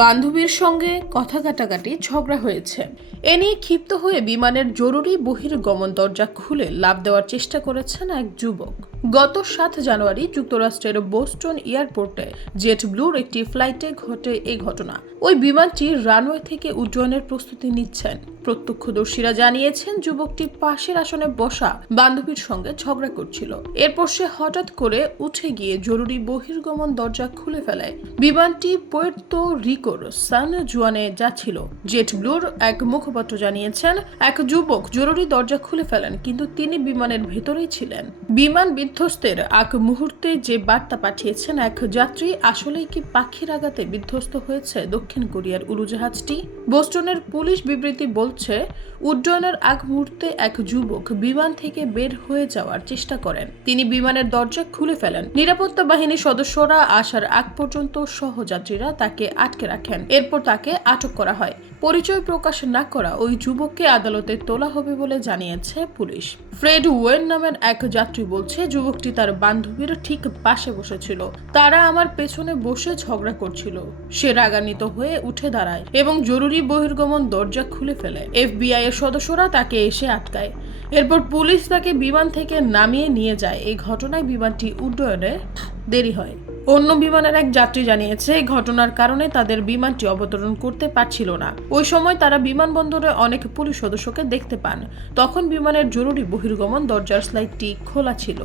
বান্ধবীর সঙ্গে কথা কাটাকাটি ঝগড়া হয়েছে। এ নিয়ে ক্ষিপ্ত হয়ে বিমানের জরুরি বহির্গমন দরজা খুলে লাফ দেওয়ার চেষ্টা করেছেন এক যুবক। গত 7 জানুয়ারি যুক্তরাষ্ট্রের বোস্টন এয়ারপোর্টে জেট ব্লুর একটি ফ্লাইটে ঘটে এই ঘটনা। ওই বিমানটি রানওয়ে থেকে উড্ডয়নের প্রস্তুতি নিচ্ছেন। প্রত্যক্ষদর্শীরা জানিয়েছেন যুবকটি পাশের আসনে বসা বান্ধবীর সঙ্গে ঝগড়া করছিল। এরপর সে হঠাৎ করে উঠে গিয়ে জরুরি বহির্গমন দরজা খুলে ফেলে। বিমানটি পুয়ের্তো রিকোর সান জুয়ানে যাচ্ছিল। জেট ব্লুর এক মুখপাত্র জানিয়েছেন, এক যুবক জরুরি দরজা খুলে ফেলেন, কিন্তু তিনি বিমানের ভেতরেই ছিলেন। বিমান বিধ্বস্তের আগ মুহূর্তে যে বার্তা পাঠিয়েছেন এক যাত্রী, আসলেই কি পাখির আঘাতে বিধ্বস্ত হয়েছে দক্ষিণ কোরিয়ার উড়োজাহাজটি? বোস্টনের পুলিশ বিবৃতি বলছে, উড্ডয়নের আগ মুহূর্তে এক যুবক বিমান থেকে বের হয়ে যাওয়ার চেষ্টা করেন। তিনি বিমানের দরজা খুলে ফেলেন। নিরাপত্তা বাহিনীর সদস্যরা আসার আগ পর্যন্ত সহযাত্রীরা তাকে আটকে রাখেন। এরপর তাকে আটক করা হয়। পরিচয় প্রকাশ না করা ওই যুবককে আদালতে তোলা হবে বলে জানিয়েছে পুলিশ। ফ্রেড ওয়েন নামের এক যাত্রী বলছে, যুবকটি তার বান্ধবীর ঠিক পাশে বসেছিল। তারা আমার পেছনে বসে ঝগড়া করছিল। সে রাগান্বিত হয়ে উঠে দাঁড়ায় এবং জরুরি বহির্গমন দরজা খুলে ফেলে। এফবিআই এর সদস্যরা তাকে এসে আটকায়। এরপর পুলিশ তাকে বিমান থেকে নামিয়ে নিয়ে যায়। এই ঘটনায় বিমানটি উড্ডয়নে দেরি হয়। অন্য বিমানের এক যাত্রী জানিয়েছে, এই ঘটনার কারণে তাদের বিমানটি অবতরণ করতে পারছিল না। ওই সময় তারা বিমানবন্দরে অনেক পুলিশ সদস্যকে দেখতে পান। তখন বিমানের জরুরি বহির্গমন দরজার স্লাইডটি খোলা ছিল।